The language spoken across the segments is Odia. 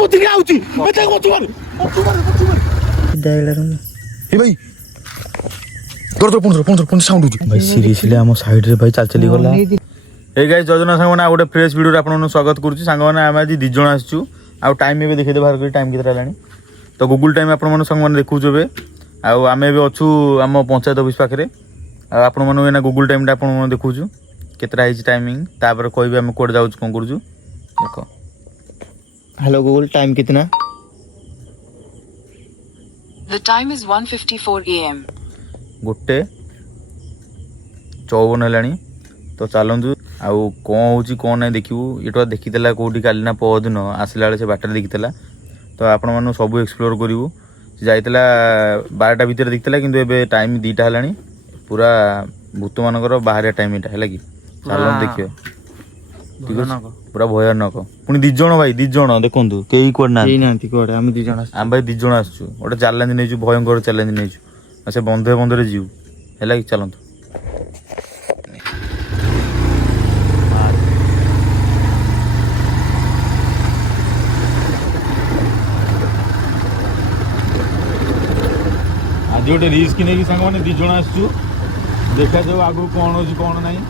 ପତିରେ ଆଉଛି ଭାଇ ଭାଇ ସିରିୟସଲି ଆମ ସାଇଡରେ ଭାଇ ଚାଲି ଚାଲି ଗଲା। এই গাইজ যোজনা সাংমানে গোটে ফ্রেশ ভিডিওরে আপনার স্বাগত করছি সাংমানে আমি আজ 2 জন আসছু আর টাইম এবে দেখাই বাহার করি টাইম কেতে হেলানি তো গুগল টাইম আপনার সাংমানে দেখুছু এবে আমি এবে অছু আম পঞ্চায়েত অফিস পাখে আপন মানুষ এনা গুগল টাইমটা আপনার দেখুছু কেতটা হয়েছি টাইমিং তারপরে কইবে আমি কোড যাচ্ছু কম করছু দেখ। हेलो गूगल टाइम कितना? The time is 1:54 AM. गोटे 54 हेलानी तो चलतु आउ कौन होची कौन नहीं देखू ये देखीला कौटी काली ना पहदिन आसला बेले से बाटर देखीला तो आपण मानु सब एक्सप्लोर करू जाइला 12टा भितर देखीला किंतु एबे टाइम 2टा हेलानी पूरा भूत मानकर बाहर टाइम एटा हैला कि चलन देखियो ठीक है पूरा भयानक पुणी 2 जण भाई 2 जण देखंतु केही कोड ना केही नांती कोड हम 2 जण हम भाई 2 जण आसछु ओटे चैलेंज नेजु भयंकर चैलेंज नेजु से बंधे बंधे जीव हैला कि चलंतु आज गोटे रिस्क नहीं सांग मैंने 2 जण आसछु देखा जाऊ आगु कौन हो कौन नहीं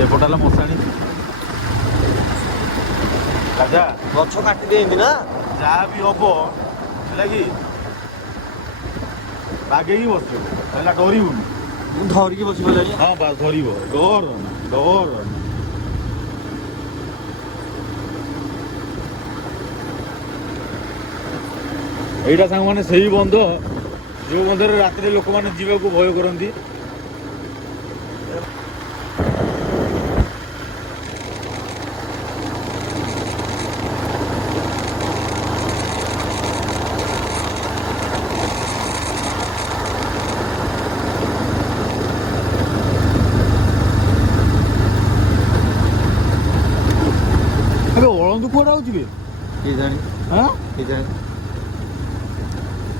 सेपटा मशाणी राजा गछ काटी देंगे ना जहाँ भी हम लगी बागे बस डरबुनि धरिकी बसी पड़े हाँ बास धर डर डर এইটা সাং মানে সেই বন্ধ যে বন্ধরে রাত্রে লোক মানে যাওয়াকে ভয় করନ୍ତି। अबे ओळंदु कोडा होची बे की जानी हां की जानी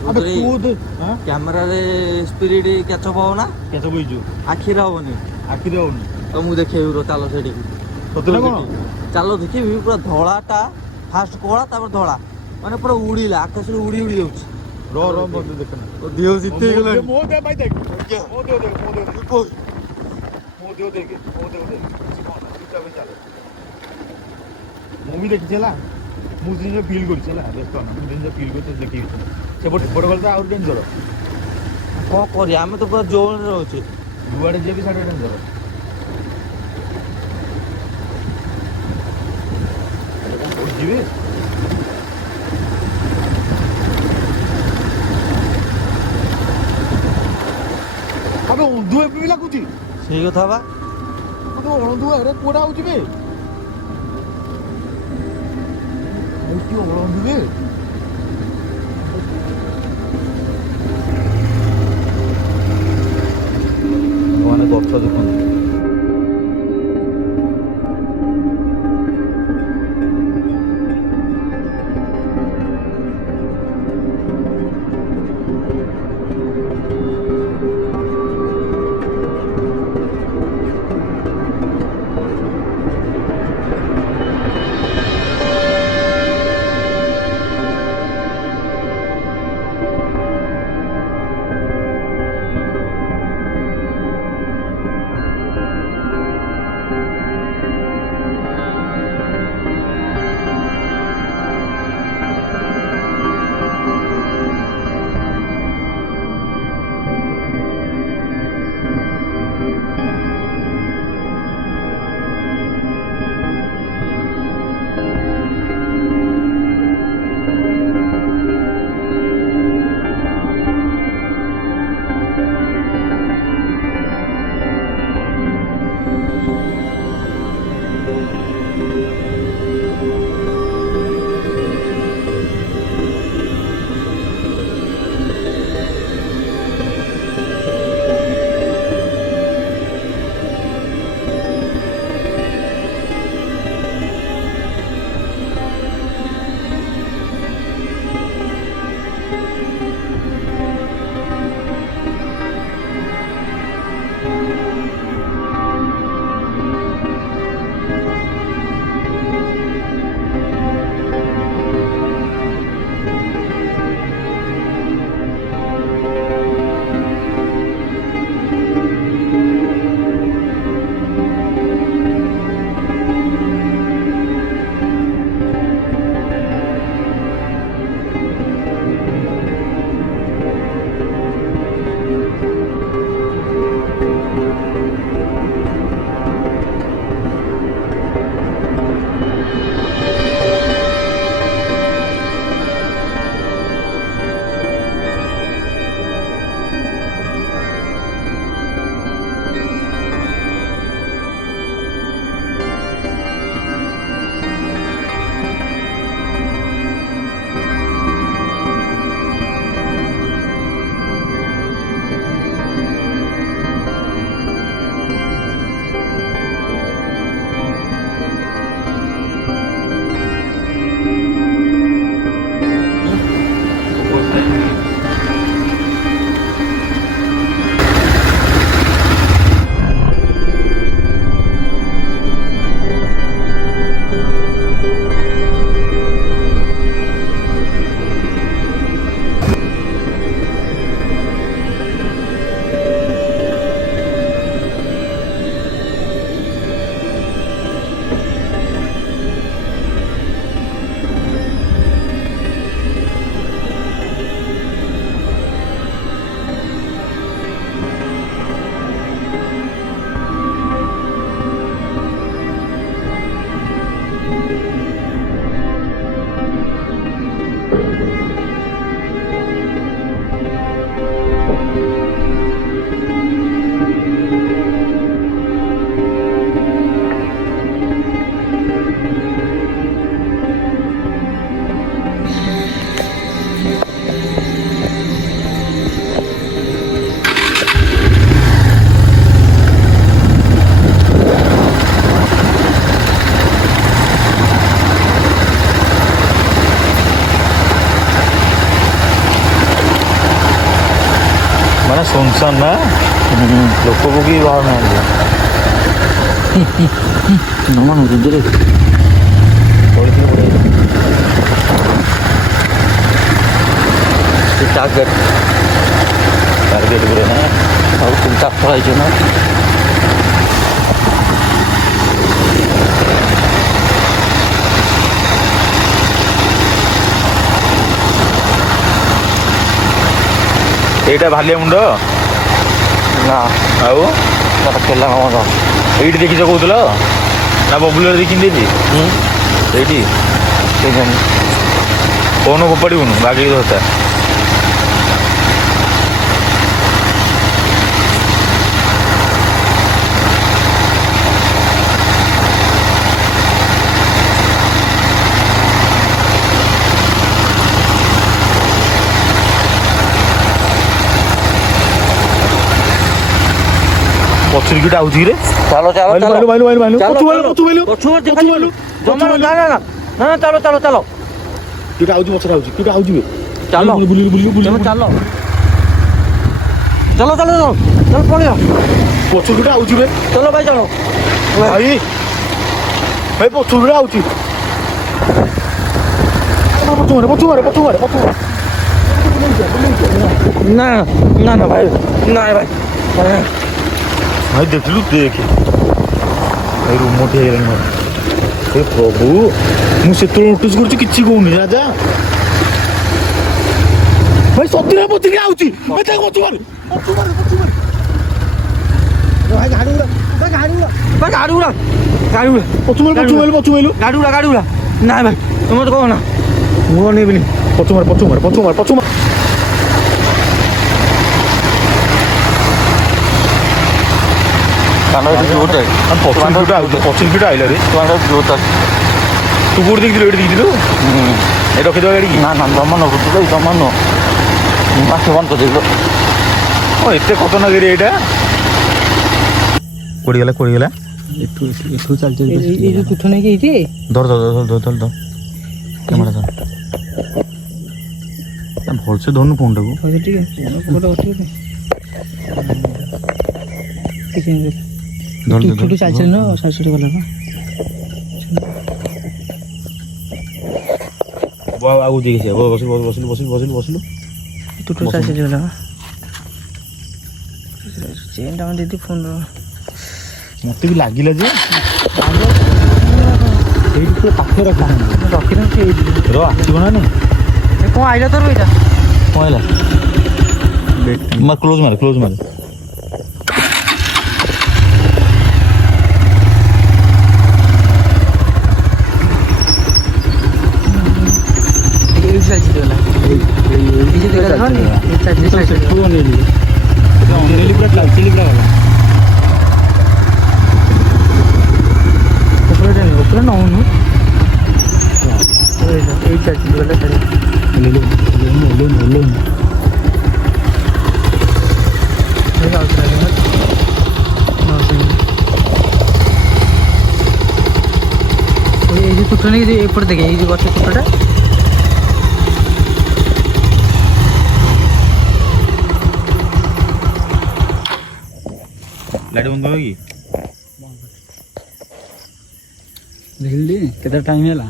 अबे तू हां कैमरा रे स्पिरिट कैच अप हो ना केतो बइजु आखिर होनी आखिरे होनी तो मु देखेबी रो चालो सेठी सतरे कोन चालो देखिबी पूरा धोलाटा फास्ट कोळा तापर धोला माने पूरा उड़ीला आकाश रे उड़ी उड़ी जाउछ रो रो मते देखना ओ देव जिते गेला मो दे भाई देख मो दे कोई मो दे चुपचाप चले मुवी देखी चला मु दिन फील कर चला व्यस्त ना मु दिन फील कर देखी से बड़ गल तो आउट डेंजर को करी हम तो पूरा जोन रे होची दुआडे जे भी साडे डेंजर जीवे अबे उंदु ए भी लागुची सही कथा बा तो उंदु अरे कोडा होची बे मोटी उंदु बे भगवान गछ देखंतु ଆକ୍ସନ୍ ନା ଲୋକ ପକେଇ ବାହାରୁନାହାନ୍ତି ନମନ ରୁଦ୍ରରେ ପଡ଼ିଥିଲେ ବଢ଼ିଆ ସେ ଟାର୍ଗେଟ୍ ଟାର୍ଗେଟ୍ করে ନା ଆଉ তুমি ଚାଷ ହେଇଛ ନା ଏଇଟା ଭାଲିଆ ମୁଣ୍ଡ ନା ଆଉ କେଲା ମାମା ଏଇଠି ଦେଖିଛ କହୁଥିଲ ନା ବବୁଲରେ ଦେଖିନି ସେଇଠି କେଜାଣି କହୁନ ଫୋପାଡ଼ିବୁନୁ ବାଗେଇ ଧରତା ପଛରେ କିଟା ଆଉଛି କିରେ ଚାଲ ଚାଲ ଚାଲ ଚାଲ ଚାଲ ଚାଲ କିଟା ଆଉଛି ପଛରେ ଆଉଛି କିଟା ଆଉଛି ଚାଲ ବୁଲି ତମେ ଚାଲ ଚାଲ ଚାଲ ଚାଲ ଚାଲ ପଳେଇଆ ପଛରୁ କିଟା ଆଉଛି ବେ ଚାଲ ଭାଇ ଚାଲ ଭାଇ ଭାଇ ପଛରୁ କିଟା ଆଉଛି ପଛୁ ମାରେ ନା ନା ନା ଭାଇ ନାଇଁ ଭାଇ ଭାଇ ଦେଖିଲୁ ଦେଖେ ଭାଇ ରୁମଟି ହେଇଗଲାଣି ମୋର ଏ ପ୍ରଭୁ ମୁଁ ସେତେବେଳେ ନୋଟିସ୍ କରୁଛି କିଛି କହୁନି ରାଜା ଭାଇ ସତରେ ପଛରେ ଆଉଛି ଭାଇ ତାକୁ ପଛୁ ମାରୁ ଭାଇ ଗାଡ଼ି ଉଡ଼ା ପଛୁ ମାଇଲୁ ଗାଡ଼ି ଉଡ଼ା ନାଇଁ ଭାଇ ତମେ ତ କହନା ମୁଁ ନେବିନି ପଛୁ ମାର ପଛରୁ ଆଇଲା ରେ ତୁ କୋଉଠି ଦେଖିଥିଲୁ ଏଠି ଦେଖିଥିଲୁ ଏ ରଖିଦେବା ଗାଡ଼ିକି ନା ନା ଦମନ ବୁଝିଲ ଦମନ ମାଛ ବନ୍ଦ କରିଦେଲ ଏତେ ଖତରନାକ ଏରିଆ ଏଇଟା କୋଡ଼ିଗଲା ଏଠୁ ଚାଲିଛି ଏଇ ଯୋଉ ତୁଠ ନେଇକି ହେଇଛି ଧର କ୍ୟାମେରା ଧର ଭଲସେ ଧରୁନୁ ଫୋନଟାକୁ ତୁଠୁ ଚାଲିଛି ନା ସାଇଡ୍ ଗଲା ନା ଆଉ ଦେଖି ବସିଲୁ ତୁଠୁ ଚାଲିଛି ଗଲା ଚେନ୍ଟା ଆମେ ଦିଦି ଫୋନ୍ ମତେ ବି ଲାଗିଲା ଯେ ସେଇଠି ପୁରା ପାଖରେ ରଖିଥାନ୍ତି ସେଇଠି ଆସିବ ନା ନାଇଁ କ'ଣ ଆଇଲା ତୋର ଏଇଟା କ'ଣ ହେଲା କ୍ଲୋଜ୍ ମାରେ ପୁରା ନଉନୁ ଏଇ ଚାଲିଛି ଗଲା এই যে তুটো নেই এপটে দেখে এই যে গছের তুটোটা ଲାଇଟ୍ ବନ୍ଦ ହେବ କି ଦେଖିଲି କେତେ ଟାଇମ୍ ହେଲା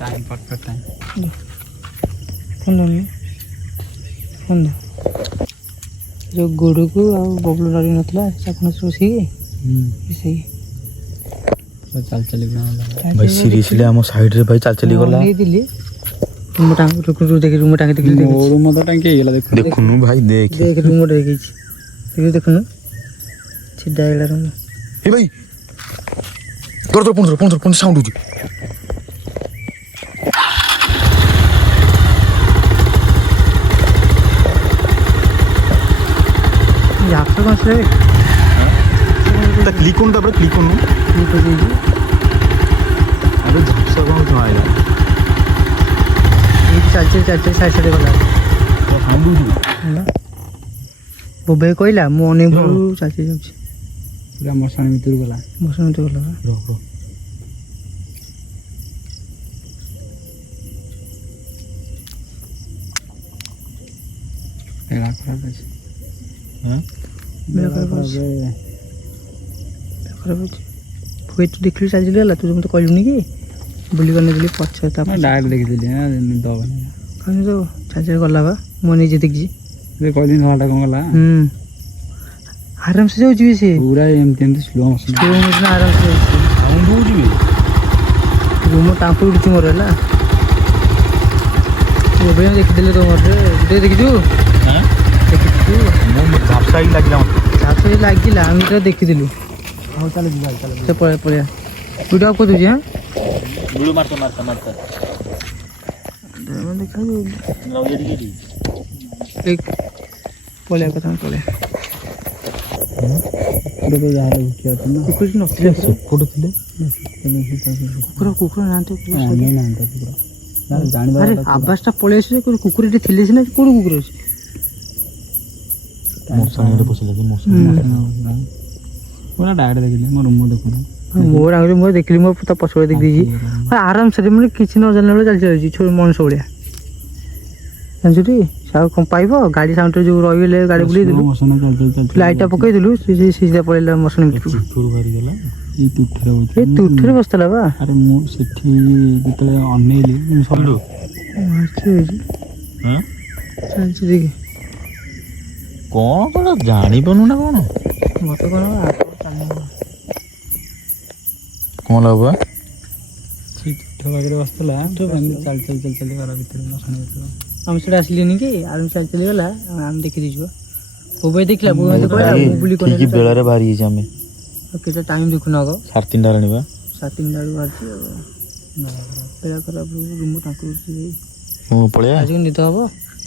ଟାଇମ୍ ପରଫେକ୍ଟ ଟାଇମ୍ ଫୋନ୍ ଯେଉଁ ଗୋଡ଼କୁ ଆଉ ବବୁଲ ଡରି ନଥିଲା ଚାକୁଣା ବସିକି ମିଶେଇ ଚାଲି ଭାଇ ସିରିୟସଲି ଆମ ସାଇଡରେ ଭାଇ ଚାଲି ଗଲା ନେଇଥିଲି ରୁମ ଟାଙ୍କି ଦେଖିଲି ରୁମ ତ ଟାଙ୍କି ହେଇଗଲା ଦେଖୁନୁ ଭାଇ ଦେଖ ରୁମ ହେଇଯାଇଛି ଦେଖୁନୁ ଛିଡ଼ା ହେଇଗଲା ରୁମ ଏ ଭାଇ ଧର ପୁଣି ସାଉଣ୍ଡ ହଉଛି ଝାପସ କ'ଣ ଆସିଲା କ୍ଲିକ୍ କରୁନୁ ତାପରେ କ୍ଲିକ୍ କରୁନୁ ଆରେ ଝାପସ କ'ଣ ଆଇଲା ଏଇଠି ଚାଲିଛି ସାଇଡ୍ ଗଲା ବୋବେ କହିଲା ମୁଁ ଅନେକ ବେଳୁ ଚାଲିଛି ଯାଉଛି ପୁରା ମଶାଣି ଭିତରୁ ଗଲା ଖରାପ ଅଛି ହୁଏ ତୁ ଦେଖିଲୁ ଚାଲିଯିଲୁ ହେଲା ତୁ ମୋତେ କହିଲୁନି କି ବୁଲି ଗଲେ ବୁଲି ପଛରେ ତାପରେ ଡାଇରେକ୍ଟ ଦେଖିଥିଲି ଦବନି କହିନି ତ ଚାଲି ଗଲା ବା ମୁଁ ନିଜେ ଦେଖିଛି କହିଲି ଧଳାଟା କ'ଣ ଗଲା ଆରାମସେ ଯାଉଛି ବି ସିଏ ପୁରା ଏମିତି ସ୍ଲୋ ମୋସନ ଆରାମସେ ଯାଉଛି ସାଉଣ୍ଡ ହେଉଛି ବି ମୋ ଟାମ୍ପୁ ଉଠୁଛି ମୋର ହେଲା ଏବେ ଦେଖିଥିଲେ ତ ମୋର ଦେଖିଛୁ ଦେଖିଛୁ ମୁଁ ଝାପସା ହେଇକି ଲାଗିଲା ମୋତେ ତାପରେ ଲାଗିଲା ଆମେ ତ ଦେଖିଥିଲୁ ହଉ ଚାଲ ଯିବା ସେ ପଳେଇବା ଭିଡ଼ିଓ ଅଫ୍ କରିଦେଉଛି ହଁ ବିଳୁ ମାରତା ପଳେଇବା କଥା ପଳେଇବା ଯାହାହେଲେ ଉଠି ଅଛନ୍ତି କୁକୁର ନଥିଲେ ସେପଟୁ ଥିଲେ କୁକୁର ନାହାନ୍ତି ଜାଣିବା ଆରେ ଆବାସଟା ପଳେଇ ଆସିଲେ କୁକୁର ଏଠି ଥିଲେ ସିନା କୋଉଠି କୁକୁର ଅଛି ମଶାଣିରେ ପଶିଲା କି ପୁରା ଡାଇରେକ୍ଟ ଦେଖିଲି ମୋ ରୁମ୍ ଦେଖୁନ ମୋର ଆଗରେ ମୁଁ ଦେଖିଲି ମୋ ତା ପଛରେ ଦେଖିଦେଇଛି ଆରାମସେ ମାନେ କିଛି ନ ଜାଣିଲା ବେଳେ ଚାଲି ଚାଲିଛି ମଣିଷ ଭଳିଆ ଜାଣିଛୁ ଆଉ କ'ଣ ପାଇବ ଗାଡ଼ି ସାଉଣ୍ଡରେ ଯେଉଁ ରହିଗଲେ ଗାଡ଼ି ବୁଲେଇ ଦେଲୁ ଲାଇଟ୍ଟା ପକେଇଦେଲୁ ସିଧା ପଳେଇଲା ମଶନ ଭିତରକୁ ଏଇ ତୁଠରେ ଏ ତୁଠରେ ବସିଥିଲା ବା ଆରେ ମୁଁ ସେଠି ଯେତେବେଳେ ଅନେଇଲି ସବୁ ଚାଲିଛି ଦେଖି କ'ଣ ଜାଣିପାରୁନୁ ନା କ'ଣ ମତେ କ'ଣ କ'ଣ ଲାଭ ସେ ତୁଠ ପାଖରେ ବସିଥିଲା ଚାଲି ଘର ଭିତରେ ମଶନ ଭିତରେ ଆମେ ସେଟା ଆସିଲିନି କି ଆମେ ଚାଲି ଚାଲି ଗଲା ଆମେ ଦେଖିଦେଇଛୁ ବୋବାଇ ଦେଖିଲା ବୋବାଇ କହିଲା ମୁଁ ବୁଲି ଠିକ୍ ବେଳାରେ ବାହାରି ଯାଇଛି ଆମେ କେତେ ଟାଇମ୍ ଦେଖୁନ ଆଗ 3:30 ହେଲାଣି ବା 7:30 ବେଳକୁ ବାହାରିଛି ବେଳା ଖରାପ ରୁମ୍ ତାଙ୍କୁ ମୁଁ ପଳେଇବା ଆଜି ନିଦ ହବ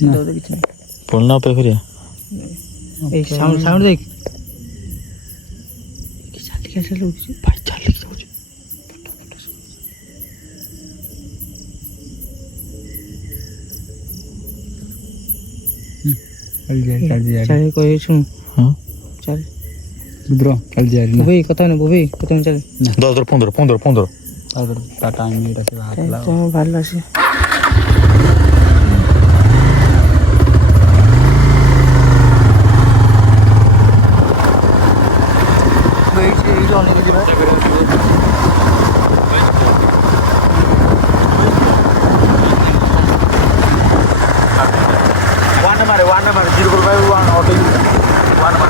ନିଦ ତ କିଛି ନାହିଁ ପଳେଇନା ଅପେକ୍ଷା କରିବା ଏଇ ସାଉଣ୍ଡ ଦେଖ ଚାଲିକି ଆସିଲା ହେଉଛି ଭାଇ ଚାଲିକି ଯାଉଛି ଚାଲି କହି ଶୁଣ ହଁ ଚାଲ ରୁଦ୍ର ଚାଲି ଯାଇ ବୋବେଇ କଥା ନେ ବୋବେଇ କଥା ନେ ଚାଲ 10 ତା ଟାଇମ୍ ଏଇଟା ସେ ବାହାରିଲା କ'ଣ ବାହାରିଲା ସେ ଏଇଠି ଅନେକ ଯିବା वन मारे 0.1 ऑटो 1 मारे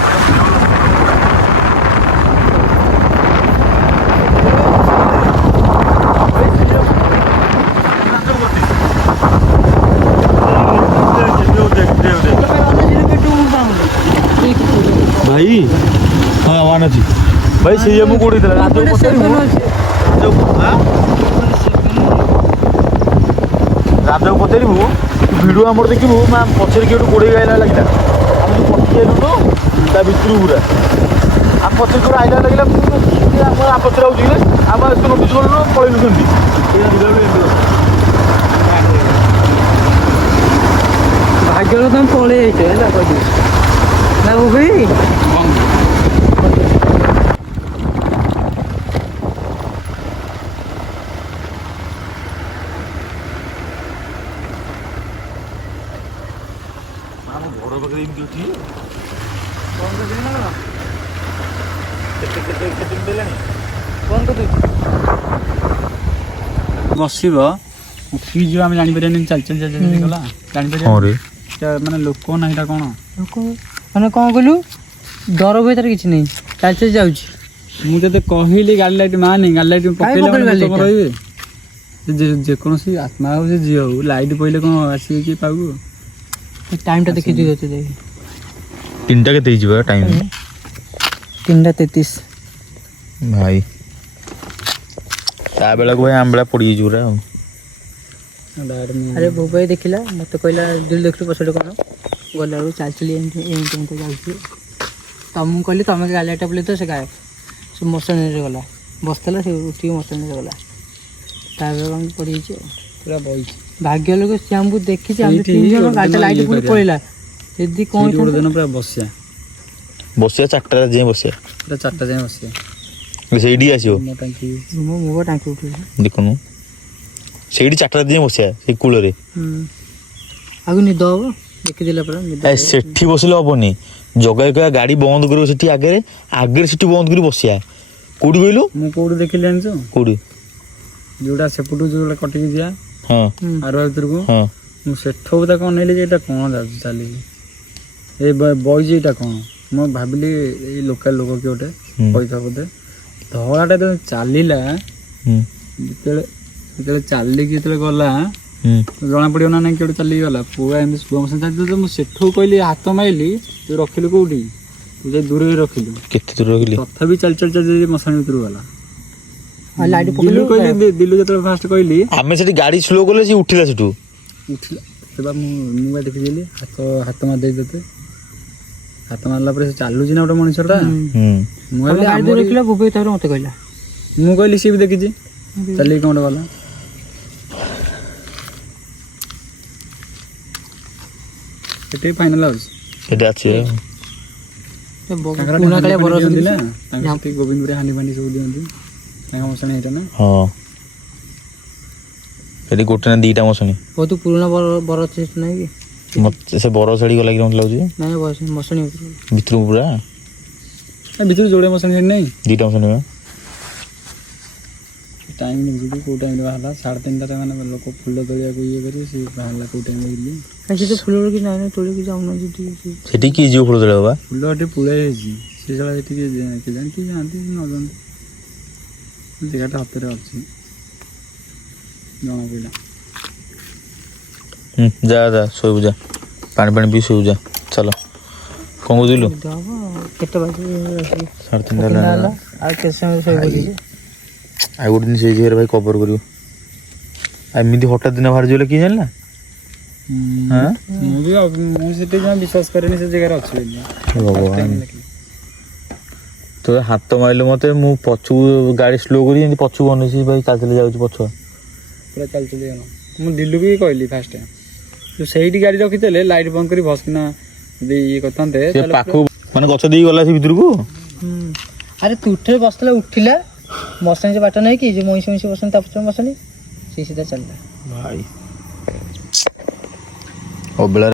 भाई हाँ वन अच्छी भाई सी एम कोड़ी राजा को पचारू भिडियो आम देखू मैम पचर किए गोड़े आइला लगे आम जो पठेलु तो ता भितर पूरा आम पचर किए आइला लगे आम पचर आगे आम नोटिस कलु पलैलु सेमती भाग्य तुम पलि है ना भाई बसब उठी जो आम जापर चल चल चल गला जापर ମାନେ ଲୋକ ନା ଏଇଟା କ'ଣ ଲୋକ ମାନେ କ'ଣ କହିଲୁ ଡର ଭୟ ତାର କିଛି ନାହିଁ ଚାଲି ଚାଲି ଯାଉଛି ମୁଁ ତତେ କହିଲି ଗାଡ଼ି ଲାଇଟ୍ ମାନେ ଗାଡ଼ି ଲାଇଟ୍ ପକେଇଲେ ରହିବେ ଯେକୌଣସି ଆତ୍ମା ହଉ ସେ ଝିଅ ହଉ ଲାଇଟ୍ ପଇଲେ କ'ଣ ଆସିବେ କି ପାଉ ଟାଇମ୍ଟା ଦେଖି ଦିଅ ତତେ ଦେଖି 3ଟା କେତେ ହେଇଯିବ ଟାଇମ୍ 3:33 ଭାଇ ତା ବେଳକୁ ଭାଇ ଆମ୍ବଳା ପଡ଼ିଯାଇଛି ପୁରା ଆଉ अरे बोबाई देखला मत कहला दिल देखलु पछटे कोन गला चाल चली एमती जाउछी तम कहली तमे गालेटा बोले तो से गाय से मोशन रे गला बसतला से उठी मोशन रे गला ताबे हम पड़ी छी पूरा बई भाग्य लोग श्यामबू देखि छी हम तीन जन गाड़ी लाइट पूरी पड़िला यदि कोन जोड़ दिन पूरा बसिया 4टा जे बसिया पूरा 4टा जे बसिया ସେଇଠି ଆସିବ ମୋ ଟାଙ୍କି ଉଠୁ ଦେଖୁନୁ ସେଇଠି 4ଟା ଯେ ବସିଆ ସେଇ କୂଳରେ ଆଗୁ ନିଦ ହବ ଦେଖିଦେଲା ପରେ ସେଠି ବସିଲେ ହବନି, ଜଗା କହିବା ଗାଡ଼ି ବନ୍ଦ କରିବ ସେଠି ଆଗରେ ସେଠି ବନ୍ଦ କରି ବସିବା। କୋଉଠି କହିଲୁ? ମୁଁ କୋଉଠି ଦେଖିଲି ଜାଣିଛୁ? କୋଉଠି? ଯୋଉଟା ସେପଟୁ ଯୋଉଟା କଟିକି ଯିବା ହଁ ଆରୁଆ ଭିତରକୁ, ହଁ ମୁଁ ସେଠୁ ତାକୁ ଅନେଇଲି ଯେ ଏଇଟା କ'ଣ ଯାଉଛି ଚାଲିକି, ଏ ବଇଛି ଏଇଟା କ'ଣ? ମୁଁ ଭାବିଲି ଏଇ ଲୋକାଲ ଲୋକ କିଏ ଗୋଟେ କହିଥିବ ବୋଧେ। ଧଳାଟା ଯେତେବେଳେ ଚାଲିଲା, ଯେତେବେଳେ ଚାଲିକି ଯେତେବେଳେ ଗଲା ଜଣା ପଡ଼ିବ ନା ନାଇଁ କିଏ ଗୋଟେ ଚାଲିକି ଗଲା, ପୁରା ଏମିତି ସ୍ଲୋ ମୋସନ୍ ଚାଲିଥିଲା। ମୁଁ ସେଠୁ କହିଲି ହାତ ମାଇଲି, ତୁ ରଖିଲୁ କୋଉଠି? ତୁ ଯାଇ ଦୂରରେ ରଖିଲୁ। କେତେ ଦୂର ରଖିଲି? ତଥାପି ଚାଲି ଚାଲି ଚାଲି ମଶାଣି ଭିତରକୁ ଗଲା। ଲାଇଟ୍ ଦିଲୁ କହିଲି, ଦିଲୁ ଯେତେବେଳେ ଫାଷ୍ଟ କହିଲି ଆମେ ସେଠି ଗାଡ଼ି ସ୍ଲୋ କଲେ ସେ ଉଠିଲା ସେଠୁ। ଉଠିଲା ସେବା ମୁଁ ବା ଦେଖିଦେଲି, ହାତ ମାରିଦେଇ ତତେ। ହାତ ମାରିଲା ପରେ ସେ ଚାଲୁଛି ନା ଗୋଟେ ମଣିଷଟା। ମୁଁ ଦେଖିଲା ବୁବେଇ ତାପରେ ମତେ କହିଲା, ମୁଁ କହିଲି ସିଏ ବି ଦେଖିଛି ଚାଲିକି କ'ଣ ଗଲା। ସେଠି ଫାଇନାଲ ହାଉସ୍ ସେଠି ଅଛି ପୁରୁଣା କାଳିଆ ବର ଦିଅନ୍ତି ନା, ତାଙ୍କ ସେଠି ଗୋବିନ୍ଦପୁରରେ ହାଣ୍ଡି ଫାଣ୍ଡି ସବୁ ଦିଅନ୍ତି, ତାଙ୍କ ମଶାଣି ହେଇଟା ନା। ହଁ ସେଠି ଗୋଟେ ନା ଦିଟା ମଶାଣି। ବହୁତ ପୁରୁଣା ବର ଅଛି ସେଠି ନାଇଁ କି? ମତେ ସେ ବର ଶାଢ଼ୀ ଗଲା କି ମତେ ଲାଗୁଛି ନାଇଁ ମଶାଣି ଭିତରକୁ ପୁରା ଭିତରୁ ଯୋଡ଼େ ମଶାଣି ସେଠି ନାହିଁ, ଦିଟା ମଶାଣି। ଟାଇମ୍ ଦେଖିଛୁ କେଉଁ ଟାଇମ୍ରେ ବାହାରିଲା? 3:30ରେ ମାନେ ଲୋକ ଫୁଲ ତୋଳିବାକୁ ଇଏ କରି ସେ ବାହାରିଲା କେଉଁ ଟାଇମ୍ରେ ବୁଲି। ସେ ତ ଫୁଲ କି ନାଇଁ ତୋଳିକି ଯାଉନାହାନ୍ତି ସେଠି କିଏ ଯିବ ଫୁଲ ତୋଳିବାକୁ ବା? ଫୁଲ ଏଠି ପୁଳାଇ ହେଇଛି, ସେ ସାରା ସେଠି କିଏ ଜାଣି କିଏ ଯାଆନ୍ତି ନ ଯାଆନ୍ତି, ଜାଗାଟା ହାତରେ ଅଛି ଜଣା ପଡ଼ିଲା। ଯା ଯା ଶୋଇବୁ, ଯା ପାଣି ପିଇ ଶୋଇବୁ, ଯା ଚାଲ। କ'ଣ କହୁଥିଲୁ? କେତେ ବାଜି? 3:30 ହେଲା। ଆଉ କେତେ ସମୟ ଶୋଇବୁ? ଆଉ ଗୋଟେ ଜିନିଷ ହେଇଛି ଭାଇ, କଭର କରିବୁ। ଏମିତି ହଠାତ୍ ଦିନ ବାହାରି ଯିବ କିଏ ଜାଣିଲା? ମୁଁ ସେଠି ଜମା ବିଶ୍ୱାସ କରେନି ସେ ଜାଗାରେ ଅଛି ବୋଲି। ତୁ ହାତ ମାରିଲୁ ମତେ, ମୁଁ ପଛକୁ ଗାଡ଼ି ସ୍ଲୋ କରି ଏମିତି ପଛକୁ ଅନେଇଛି ଭାଇ, ଚାଲି ଯାଉଛି ପଛୁଆ ପୁରା ଚାଲି ଗଲା। ମୁଁ ଦିଲୁକୁ ବି କହିଲି ଫାଷ୍ଟ, ତୁ ସେଇଠି ଗାଡ଼ି ରଖିଥିଲେ ଲାଇଟ୍ ବନ୍ଦ କରି ଭସ୍କିନା ଯଦି ଇଏ କରିଥାନ୍ତେ ପାଖକୁ, ମାନେ ଗଛ ଦେଇକି ଗଲା ସେ ଭିତରକୁ। ଆରେ ତୁ ଉଠରେ ବସିଥିଲା, ଉଠିଲା ମଶାଣି ସେ ବାଟ ନାହିଁ କି, ଯେ ମଇଁଷି ବସନ୍ତି ତା ପଛରେ ମଶାଣି, ସେ ସିଧା ଚାଲିଲା ଭାଇ ଅବେଳା।